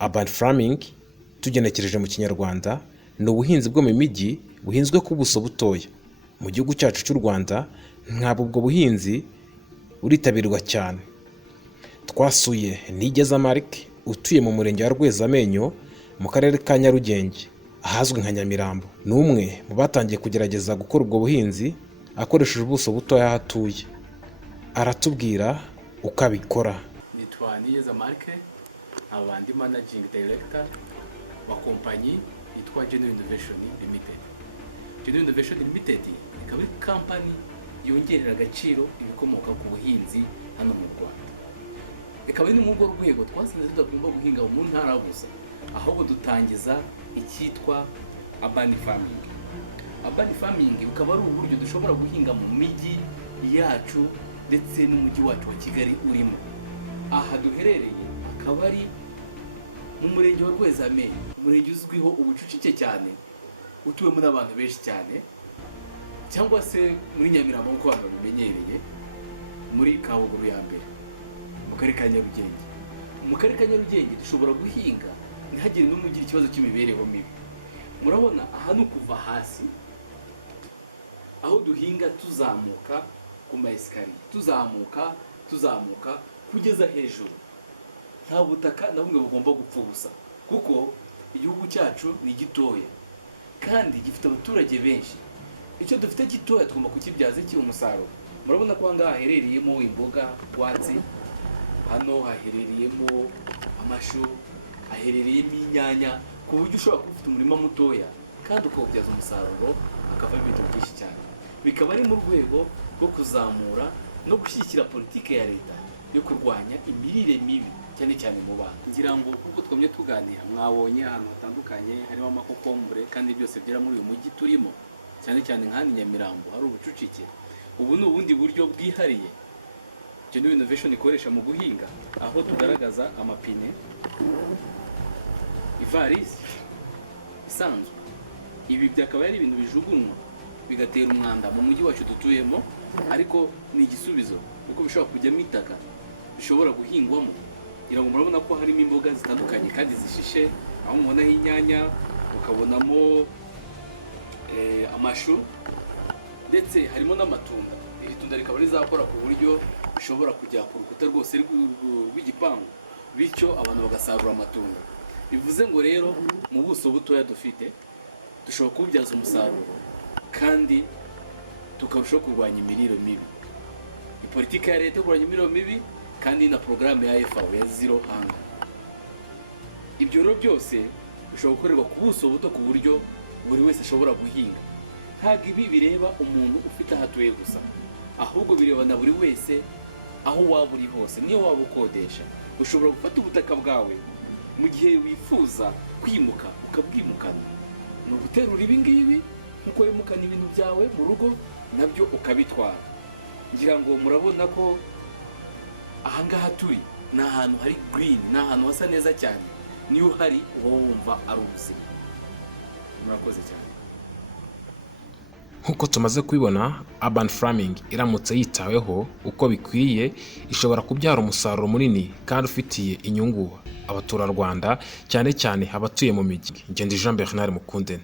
Urban farming tugenekereje mu kinyarwanda ni ubuhinzi bwo mu mijyi buhinzwe ku buso butoya. Mu gihugu cyacu cy'u Rwanda ntabwo ubwo buhinzi buritabirwa cyane. Twasuye Nigeza Mark utuye mu murenge wa Rwezamenyo mu karere ka Nyarugenge ahazwi nka Nyamirambo. Ni umwe mu batangiye kugerageza gukora ubwo buhinzi akoresheje ubuso butoya aho atuye. Aratubwira uko abikora. Nitwa Nigeza Mark, abandi managing director wa kompanyi yitwa General Innovation Limited. General Innovation Limited ikaba ari company yongerera agaciro ibikomoka ku buhinzi hano mu Rwanda. Ikaba ari mu rwego twasanze tudagomba guhinga mu ntara gusa, ahubwo dutangiza icyitwa urban farming. Urban farming ukaba ari uburyo dushobora guhinga mu mijyi yacu ndetse n'umujyi wacu wa Kigali urimo. Aha duherereye akaba ari mu murenge wa Rwezamenyo, umurenge uzwiho ubucucike cyane, utuwemo n'abantu benshi cyane, cyangwa se muri Nyamirambo nk'uko abantu babimenyereye, muri Kabuguru ya mbere mu karere ka Nyarugenge. Mu karere ka Nyarugenge dushobora guhinga ntihagire n'umugira ikibazo cy'imibereho mibi. Murabona aha ni ukuva hasi aho duhinga tuzamuka ku maesikariye, tuzamuka kugeza hejuru. Nta butaka na bumwe bugomba gupfa ubusa, kuko igihugu cyacu ni gitoya kandi gifite abaturage benshi. Icyo dufite gitoya tugomba kukibyaza umusaruro. Murabona ko ngaha haherereyemo imboga rwatsi, hano haherereyemo amashu, haherereyemo inyanya, ku buryo ushobora kuba ufite umurima mutoya kandi ukawubyaza umusaruro hakavamo ibintu byinshi cyane. Bikaba ari mu rwego rwo kuzamura no gushyigikira politike ya leta yo kurwanya imirire mibi cyane cyane mu bana. Ngira ngo kuko twamye tuganira mwabonye ahantu hatandukanye harimo amakokombure kandi byose byera muri uyu mujyi turimo, cyane cyane nk'ahandi Nyamirambo hari ubucucike. Ubu ni ubundi buryo bwihariye General Innovation ikoresha mu guhinga, aho tugaragaza amapine, ivarisi isanzwe. Ibi byakaba ari ibintu bijugunywa bigatera umwanda mu mujyi wacu dutuyemo, ariko ni igisubizo kuko bishobora kujyamo itaka bishobora guhingwamo. Ngira ngo murabona ko harimo imboga zitandukanye kandi zishishe, aho mubonaho inyanya, mukabonamo amashu, ndetse harimo n'amatunda. Iri tunda rikaba rizakora ku buryo bishobora kujya ku rukuta rwose rw'igipangu, bityo abantu bagasarura amatunda. Bivuze ngo rero mu buso butoya dufite dushobora kubyaza umusaruro kandi tukarushaho kurwanya imirire mibi. Ipolitike ya leta yo kurwanya imirire mibi kandi na porogaramu ya FAO ya zero hunger. Ibyo rero byose bishobora gukorerwa ku buso buto ku buryo buri wese ashobora guhinga. Ntabwo ibi bireba umuntu ufite aho atuye gusa, ahubwo bireba na buri wese aho waba uri hose. Niyo waba ukodesha, ushobora gufata ubutaka bwawe mu gihe wifuza kwimuka ukabwimukana. Ni uguterura ibi ngibi nk'uko wimukana ibintu byawe mu rugo nabyo ukabitwara. Ngira ngo murabona ko ahangaha turi ni ahantu hari green, ni ahantu hasa neza cyane. Niyo uhari uba wumva ari ubuzima. Murakoze cyane. Nk'uko tumaze kubibona, urban farming iramutse yitaweho uko bikwiye ishobora kubyara umusaruro munini kandi ufitiye inyungu abaturarwanda, cyane cyane abatuye mu mijyi. Ngende Jean Bernard Mukundene.